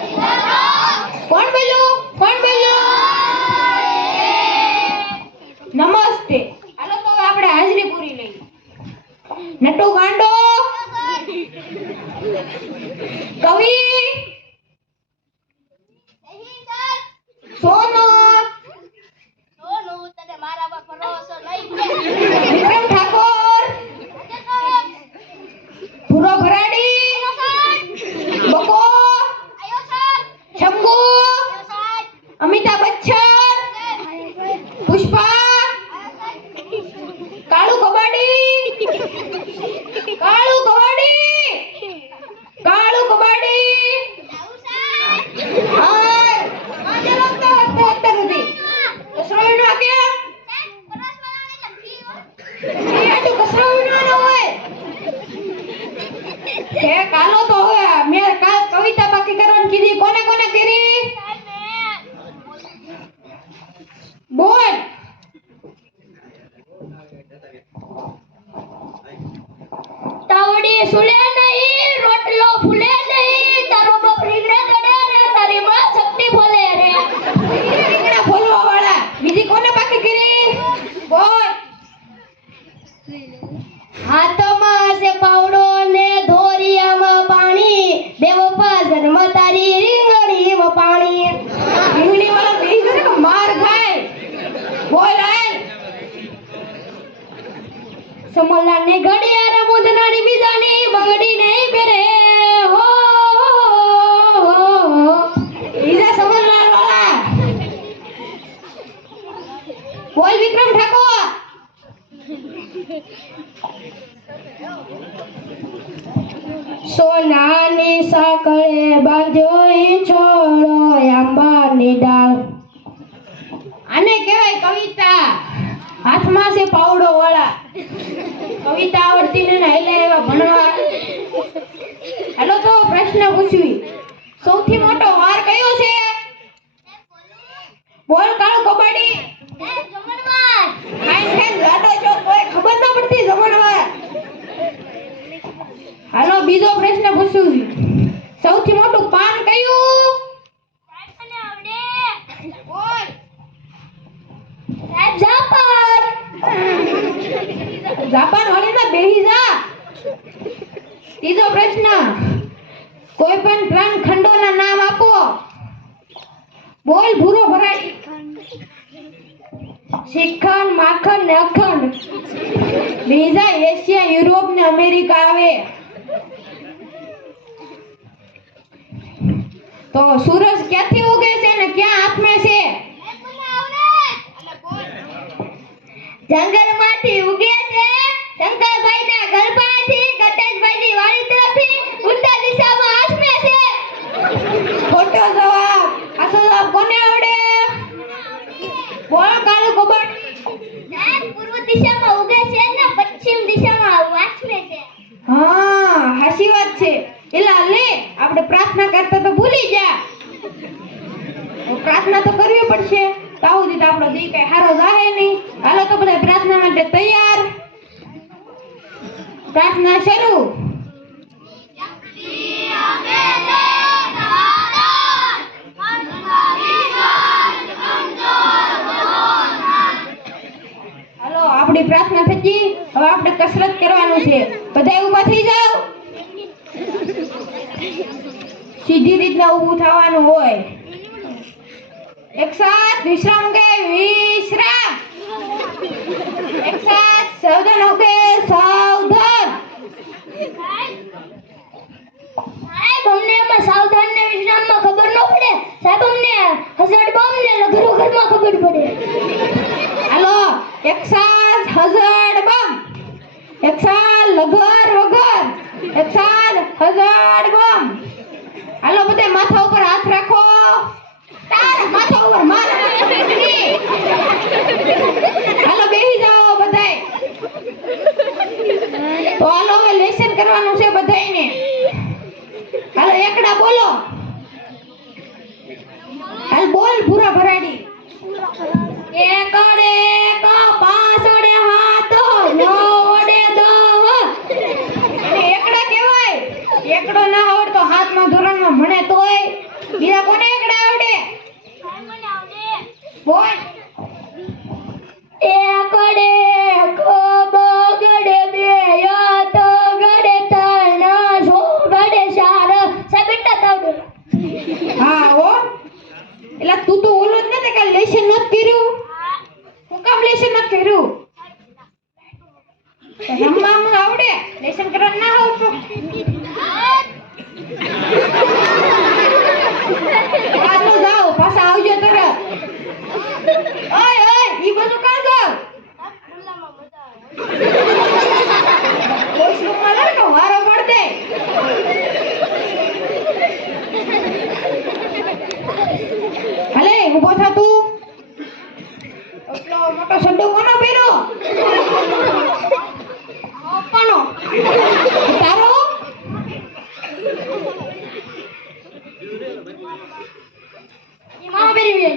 કોણ બોલ્યું કોણ બોલ્યું નમસ્તે. હાલો તો આપણે હાજરી પૂરી લઈએ. નટુ ગાંડો. કવિ સોનો વિક્રમ ઠાકોર ભૂરો ભરાડી બકો શંભુ અમિતાભ બચ્ચન પુષ્પા કાળુ કબાડી કાળુ કબાડી કાળુ કબાડી હાય આજે લગતા હતે અત્યાર સુધી કસરો વીણવા કે એ આટલું કસરો વીણવાનો હોય હે કાલો તો હવે મેં કાલ કવિતા બાકી કરવાની કીધી કોને કોને કરી બોલ તાવડી સુલે નહીં રોટલો ફૂલે નહીં તારો બાપ રીંગણે ગળે રે તારી માં શક્તિ ફોલે રે રીંગણા ફોલવા વાળા બીજી કોને બાકી કરી બોલ હાથમાં હશે પાવડો ને ધોરિયામાં પાણી દેવો જન્મ તારી રીંગણીમાં પાણી રીંગણી વાળા બેહી જશે કે માર ખાય બોલ હાલ સમલા ને ઘડિયાળ મુદનારી બીજાની બંગડી નહીં પહેરે. હો ઈજા બીજા વાળા બોલ વિક્રમ ઠાકોર. સોનાની સાકળે બાંધ્યો છોડો આંબાની ડાળ. આને કહેવાય કવિતા. હાથમાં છે પાવડો વાળા કવિતા આવડતી ને હેલે એવા ભણવા. હાલો તો પ્રશ્ન પૂછવી. સૌથી મોટો વાર કયો છે? બોલ કાળુ કબાડી. ખાઈ ખાઈ લાડો છો કોઈ ખબર ના પડતી જમણવાર. હાલો બીજો પ્રશ્ન પૂછું સૌથી મોટું પાન કયું બોલ જાપાન જાપાન વાળી ના બેહી જા. ત્રીજો પ્રશ્ન, કોઈ પણ ત્રણ ખંડોના નામ આપો. બોલ, ભૂરો ભરાડી શ્રીખંડ માખણ ને અખંડ. બીજા એશિયા, યુરોપ ને અમેરિકા આવે. તો સૂરજ ક્યાંથી ઉગે છે ને ક્યાં આથમે છે? જંગલમાંથી ઉગે છે? શંકરભાઈના ગર્ભાથી ગટેશભાઈની વાડી તરફથી ઉત્તર દિશામાં આસમે છે. ખોટો જવાબ. આ જવાબ કોને આવડે? બોલ કાળુ કબડ સાહેબ પૂર્વ દિશામાં ઉગે છે ને પશ્ચિમ દિશામાં આસમે છે. હા હાચી વાત છે. એલા લે આપણે પ્રાર્થના કરતા તો ભૂલી જા પ્રાર્થના તો કરવી પડશે. તાવું દીધ આપણો દી કઈ હારો જાહે નહીં. હાલો તો બધા પ્રાર્થના માટે તૈયાર. પ્રાર્થના શરૂ. હલો, આપણી પ્રાર્થના થઈ હવે આપણે કસરત કરવાનું છે. બધા ઊભા થઈ જાઓ. સીધી રીતના ઊભું થવાનું હોય. એક સાથ વિશ્રામ કે વિશ્રામ. એક સાથ સૌદન કે સાવધાન સાહેબ અમને એમાં સાવધાન ને વિશ્રામમાં ખબર ન પડે. સાહેબ અમને હઝાર બોમ્બ ને લઘરો ઘરમાં ખબર પડે. હાલો એક સાથ હઝાર બમ એક સાથ લગર વગર એક સાથ હઝાર બમ હાલો બધા માથા ઉપર હાથ રાખો. તાર માથા ઉપર માર હાલો બેસી જાઓ બધાય તો હાલો હવે લેસન કરવાનું છે બધાને હાલો, એકડા બોલો. હાલ બોલ પૂરા ભરાડી. એકડે એક પાસડે હાથ નવડે દો. અને એકડા કહેવાય, એકડો ના આવડતો હાથમાં ધોરણમાં ભણે તોય. બીજા કોને એકડા આવડે બોલ એકડે કબગડે બે યાત ગડે ત્રણ સો ગડે ચાર સાહેબ એટલા જ આવડે હા હો એટલે તું તો ઓલો જ નથી કે લેશન નથી કર્યું હું કામ લેશન નથી કર્યું રમવા આવડે. લેસન કરવા ના આવતું હાલો જાઓ પાછા આવજો તરત ઓય ઓય ઈ બધું કાં જાવ વોશરૂમમાં લે કે વારો પડ દે ભલે ઊભો થા તું એટલો મોટો સડ્ડો કોનો પહેર્યો પપ્પાનો તારો મામા પહેરી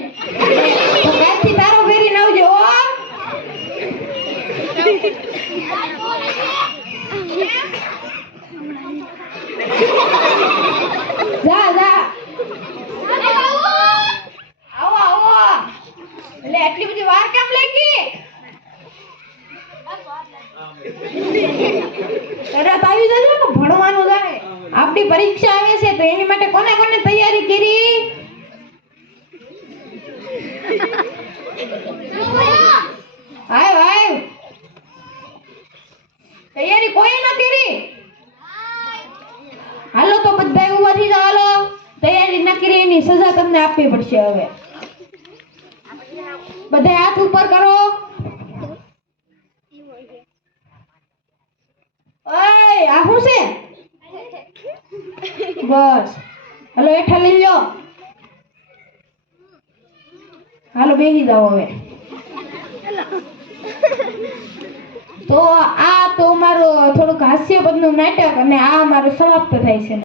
તો કાલથી તારો પહેરીને આવજે હો જા જા આવો આવો એટલે એટલી બધી વાર કેમ લાગી? તરત આવી જજો ભણવાનું આપણી પરીક્ષા આવે છે, તો એની માટે કોને કોને તૈયારી કરી? હાય હાય. તૈયારી કોઈ ન કરી? હાલો તો બધા ઊભા થઈ જાઓ, હાલો. તૈયારી ન કરી, એની સજા તમને આપવી પડશે હવે. બધા હાથ ઉપર કરો. ઓય, આ શું છે? બસ. હાલો હેઠા લઈ લો હાલો બેસી જાઓ હવે. તો આ તો મારું થોડુંક હાસ્યપદનું નાટક અને આ મારું સમાપ્ત થાય છે.